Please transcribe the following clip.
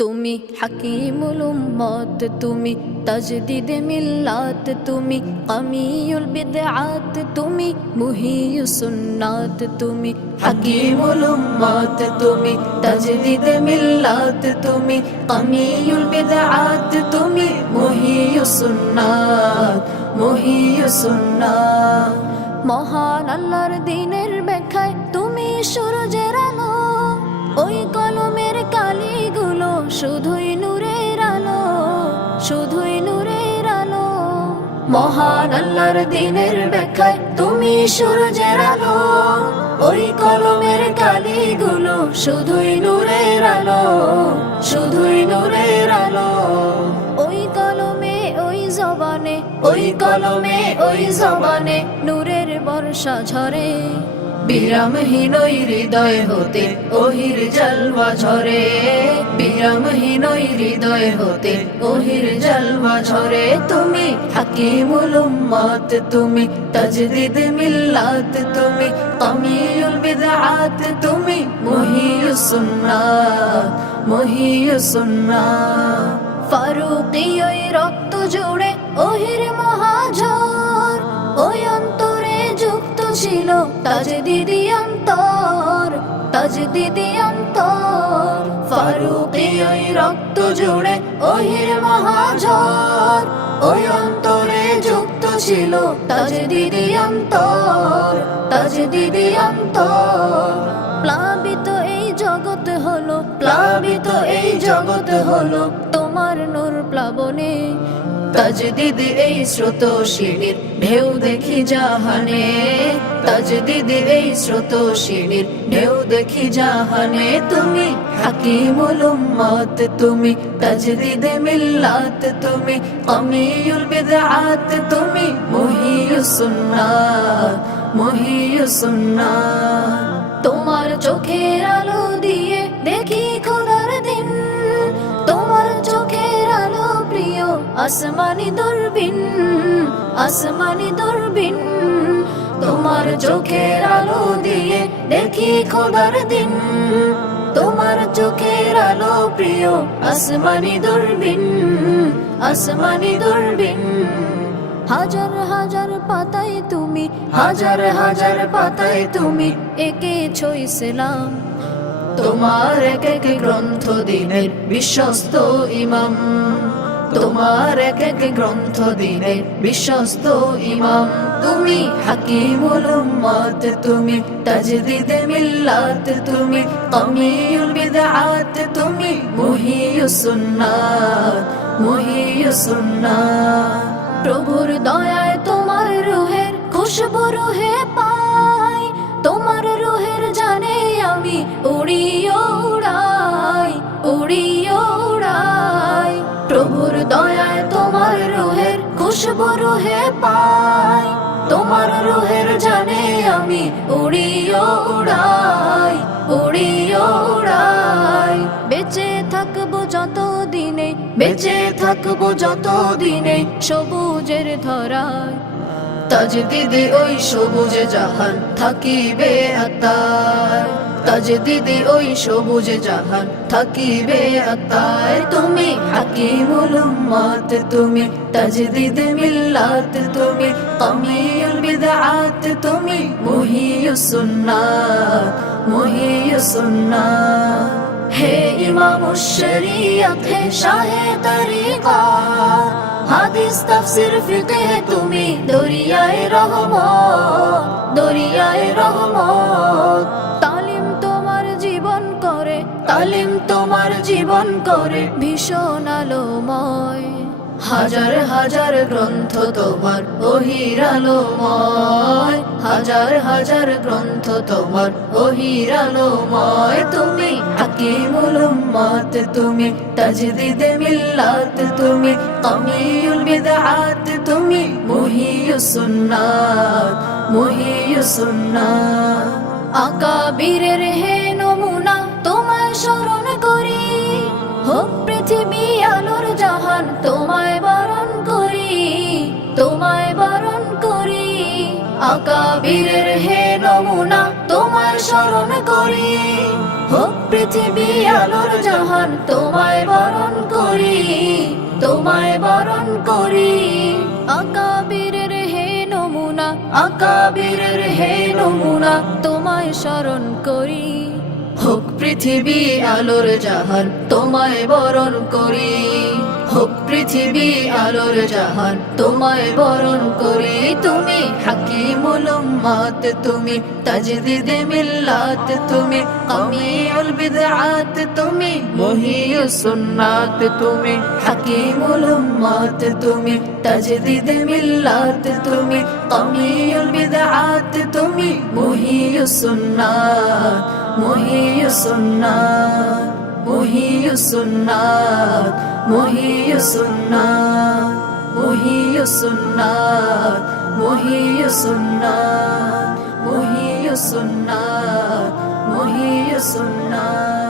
তুমি হাকিমুল উম্মত, তুমি তাজদিদ মিল্লাত, তুমি কামিউল বিদআত, তুমি মুহিয়ু সুন্নাত, তুমি হাকিমুল উম্মত, তুমি তাজদিদ মিল্লাত, তুমি কামিউল বিদআত, তুমি মুহিয়ুস সুন্নাত মুহিয়ু সুন্নাত। মহান আল্লাহর দিনের ব্যাখ্যায় তুমি সূরজের আলো, ওই কালিগুলো শুধুই নূরের আলো, শুধুই নূরের আলো। মহান আল্লাহর দিনের ব্যাখ্যায় তুমি সূর্যের আলো, ওই কলমের কালিগুলো শুধুই নূরের আলো, শুধুই নূরের আলো। ওই কলমে, ওই জবানে, ওই কলমে, ওই জবানে নূরের বর্ষা ঝরে। বিরামহীন হৃদয় হতে ওহির জলওয়া ঝরে। বিরামহীন হৃদয় হতে ওহির জলওয়া ঝরে। তুমি হাকিমুল উম্মত, তুমি তাজদিদ মিল্লাত, তুমি কামিউল বিদআত, তুমি মুহিয়ুস সুন্নাত মুহিয়ুস সুন্নাত। ফারুকি ওই রক্ত জুড়ে ওহির যুক্ত ছিল তাজ দিদি অন্তর, তাজ দিদি অন্তর। ফারুকি ওই রক্ত জুড়ে ওহির মহাঝড়, ওই অন্তরে যুক্ত ছিল তাজ দিদি অন্তর, তাজ দিদি অন্তর। প্লাবিত এই জগৎ হলো, প্লাবিত এই জগৎ হলো তোমার নূর প্লাবনে। তাজদিদ এই স্রোত সিঁড়ির ঢেউ দেখি জাহানে। তাজদিদ এই স্রোত সিঁড়ির ঢেউ দেখি জাহানে। তুমি হাকিমুল উম্মত, তুমি তাজদিদ মিল্লাত, তুমি কামিউল বিদআত, তুমি মুহিয়ুস সুন্নাত মুহিয়ুস সুন্নাত। তোমার চোখের আলো দিয়ে আসমানি দূরবীন আসমানি দূরবীন, তোমার চোখের আলো দিয়ে দেখি খোদার দিন। তোমার চোখের আলো প্রিয়, আসমানি দূরবীন আসমানি দূরবীন। হাজার হাজার পাতায় তুমি, হাজার হাজার পাতায় তুমি এঁকেছ ইসলাম তোমার এক এক গ্রন্থ দিনের বিশ্বস্ত ইমাম। তোমার এক এক গ্রন্থ দিনের বিশ্বস্ত ইমাম। তুমি হাকিমুল উম্মত, তুমি তাজদিদ মিল্লাত, তুমি কামিউল বিদআত, তুমি মুহিয়ুস সুন্নাত মুহিয়ুস সুন্নাত। প্রভুর দয়ায় তোমার রুহের খুশবু রুহে পাই। তোমার রুহের জানে আমি উড়িও রুহে পাই। তোমার রুহের জানে আমি উড়িও উড়াই উড়িও উড়াই। বেঁচে থাকব যত বেঁচে থাকব যত দিনে সবুজের ধরায়। তাজদিদি ওই সবুজ জাহান থাকিবে আত্মায়। তাজদিদি ওই সবুজ জাহান থাকিবে আত্মায়। তুমি হাকিমুল উম্মত, তুমি তাজদিদ মিল্লাত, তুমি কামিউল বিদআত, তুমি মুহিয়ুস সুন্নাত মুহিয়ুস সুন্নাত। হে ইমাম শরিয়ত, হে শাহে তরিকা। হাদিস, তাফসির, ফিকহ, তুমি দরিয়ায়ে রহমত দরিয়ায়ে রহমত। তালিম তোমার জীবন করে, তালিম তোমার জীবন করে, ভীষণ আলোময়। হাজার হাজার গ্রন্থ তোমার ওহির আলোময় হাজার হাজার গ্রন্থ তোমার ওহির আলোময় তুমি হাকিমুল উম্মত, তুমি তাজদিদ মিল্লাত, তুমি কামিউল বিদআত, তুমি মুহিয়ুস সুন্নাত মুহিয়ুস সুন্নাত। আকাবিরের হে আকাবিরের হে নমুনা তোমায় স্মরণ করি। হোক পৃথিবী আলোর জাহান, তোমায় বরণ করি, তোমায় বরণ করি। আকাবিরের হে নমুনা, আকাবিরের হে নমুনা, তোমায় স্মরণ করি। হোক পৃথিবী আলোর জাহান, তোমায় বরণ করি। হোক পৃথিবী আলোর জাহান। তোমায় বরণ করি তুমি হাকিমুল উম্মাত তুমি, তাজদিদ মিল্লাত তুমি, কামিউল বিদআত তুমি মুহিয়ুস সুন্নাত তুমি হাকিমুল উম্মাত তুমি, তাজদিদ মিল্লাত তুমি, কামিউল বিদআত তুমি মুহিয়ুস সুন্নাত মুহিয়ুস সুন্নাত। মহিউসুন্নাত মহিউসুন্নাত মহিউসুন্নাত মহিউসুন্নাত মহিউসুন্নাত মহিউসুন্নাত